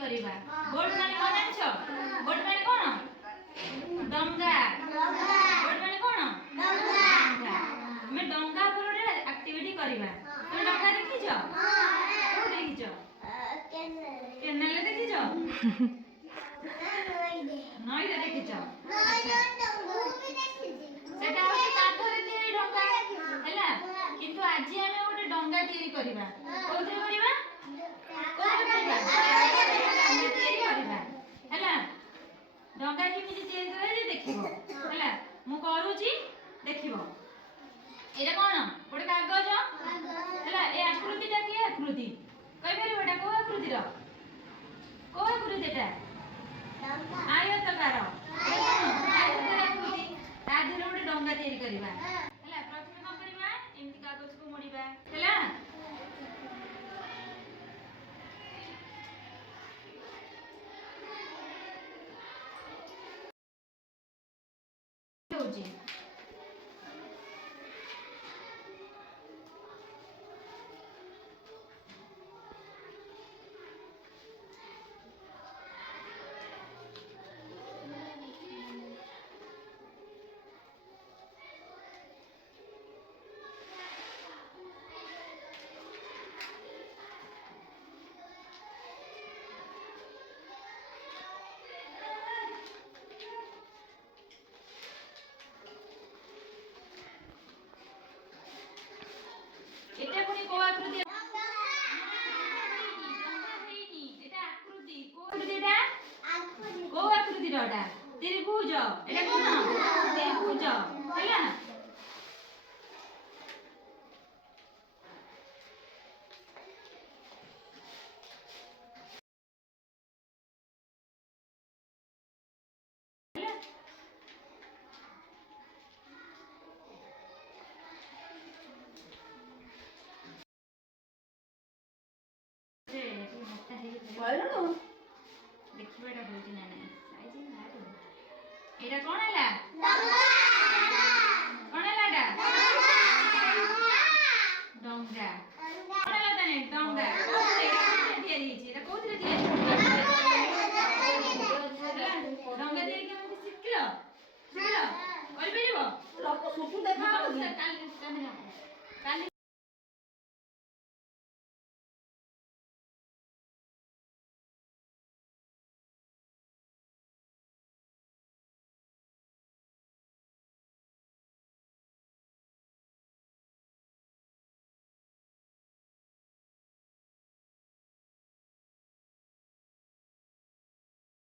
କରିବା। ବୋଟ୍ ମାନେ କଣ ଜାଣିଛ? ବୋଟ୍ ମାନେ କଣ? ଡଙ୍ଗା। ବୋଟ୍ ମାନେ କଣ? ଡଙ୍ଗା। ଆମେ ଡଙ୍ଗା ଉପରେ ଆକ୍ଟିଭିଟି କରିବା। ତମେ ଡଙ୍ଗା ଦେଖିଛ? କୋଉଠି ଦେଖିଛ? କେନାଲରେ ଦେଖିଛ? ନଈରେ ଦେଖିଛ? ସେଟା ହଉଛି କାଠରେ ତିଆରି ଡଙ୍ଗା ହେଲା। କିନ୍ତୁ ଆଜି ଆମେ ଗୋଟେ ଡଙ୍ଗା ତିଆରି କରିବା। କୋଉଥିରେ କରିବା? ଡଙ୍ଗା ତିଆରି କରିବା ହେଲା। ଡଙ୍ଗା କେମିତି ତିଆରି କରାଯାଏ ଦେଖିବ ହେଲା। ମୁଁ କରୁଛି ଦେଖିବ। ଏଇଟା କଣ? ଗୋଟେ କାଗଜ ହେଲା। ଏ ଆକୃତିଟା କି ଆକୃତି କହିପାରିବ? ଏଟା କୋଉ ଆକୃତିର? କୋଉ ଆକୃତି ଏଟା? ଆୟତକାର। ଆୟତକାର ଆକୃତି। ତା ଦେହରେ ଗୋଟେ ଡଙ୍ଗା ତିଆରି କରିବା ହେଲା। ପ୍ରଥମେ କଣ କରିବା? ଏମିତି କାଗଜକୁ ମୋଡ଼ିବା ହେଲା। ହଉଛି এটা পুনি কোন আকৃতি? এটা আকৃতি কোন আকৃতি? এটা কোন আকৃতি? এটা ত্রিভুজ। এটা কোন ত্রিভুজ ହେଲା। ଦେଖିବା ଏଟା ହଉଛି ନା ନାଇଁ। ଏଇଟା କଣ ହେଲା?